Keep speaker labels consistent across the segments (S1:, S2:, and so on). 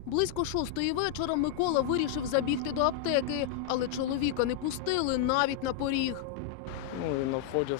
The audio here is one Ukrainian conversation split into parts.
S1: Близько 6-ї вечора Микола вирішив забігти до аптеки, але чоловіка не пустили навіть на поріг.
S2: Ну и на входе,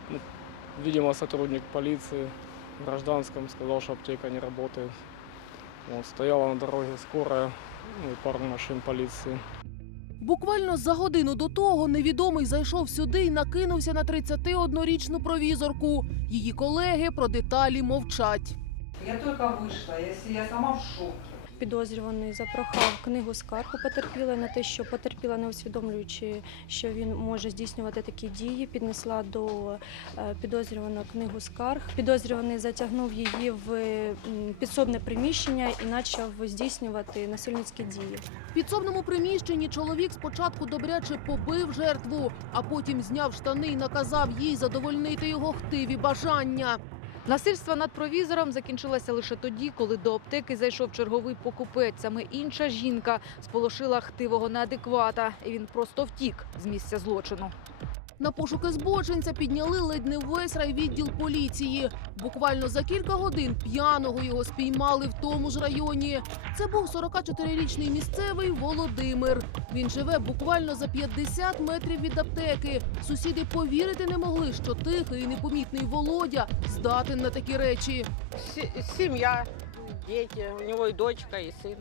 S2: видимо, сотрудник полиции в гражданском сказал, что аптека не работает. Вот, стояла на дороге скорая, ну и пару машин полиции.
S1: Буквально за годину до того невідомий зайшов сюди і накинувся на 31-річну провізорку. Її колеги про деталі мовчать.
S3: Я только вышла, я сама в шоке.
S4: Підозрюваний запрохав книгу скарг у потерпілої на те, що потерпіла, не усвідомлюючи, що він може здійснювати такі дії, піднесла до підозрюваного книгу скарг. Підозрюваний затягнув її в підсобне приміщення і почав здійснювати насильницькі дії.
S1: В підсобному приміщенні чоловік спочатку добряче побив жертву, а потім зняв штани і наказав їй задовольнити його хтиві бажання.
S5: Насильство над провізором закінчилося лише тоді, коли до аптеки зайшов черговий покупець. Саме інша жінка сполошила хтивого неадеквата, і він просто втік з місця злочину.
S1: На пошуки збочинця підняли ледь не весь райвідділ поліції. Буквально за кілька годин п'яного його спіймали в тому ж районі. Це був 44-річний місцевий Володимир. Він живе буквально за 50 метрів від аптеки. Сусіди повірити не могли, що тихий і непомітний Володя здатен на такі речі.
S6: Семья, дети, у него и дочка, и сын.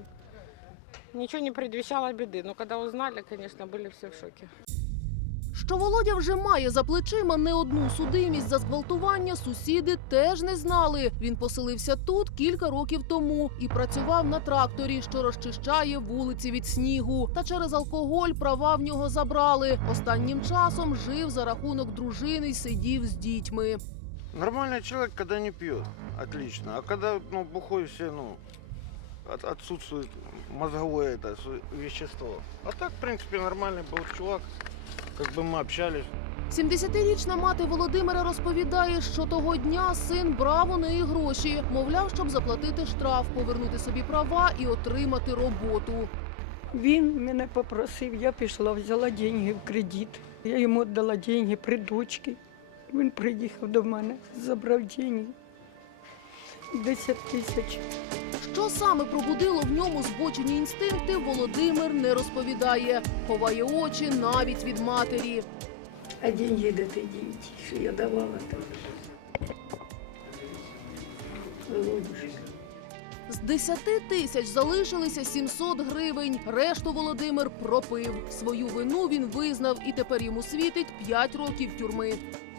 S6: Ничего не предвещало беды, но когда узнали, конечно, были все в шоке.
S1: Що Володя вже має за плечима не одну судимість за зґвалтування, сусіди теж не знали. Він поселився тут кілька років тому і працював на тракторі, що розчищає вулиці від снігу. Та через алкоголь права в нього забрали. Останнім часом жив за рахунок дружини й сидів з дітьми.
S7: Нормальный человек, когда не пьет, отлично. А когда бухой все, отсутствует мозговое вещество. А так, в принципе, нормальный был чувак. Как бы мы общались.
S1: 70-річна мати Володимира розповідає, що того дня син брав у неї гроші. Мовляв, щоб заплатити штраф, повернути собі права і отримати роботу.
S8: Він мене попросив, я пішла, взяла гроші в кредит. Я йому віддала гроші при дочці. Він приїхав до мене, забрав гроші. 10 тисяч.
S1: Що саме пробудило в ньому збочені інстинкти, Володимир не розповідає. Ховає очі навіть від матері.
S8: А гроші де ти діти, що я давала там? Володюшка.
S1: З 10 тисяч залишилися 700 гривень. Решту Володимир пропив. Свою вину він визнав і тепер йому світить 5 років тюрми.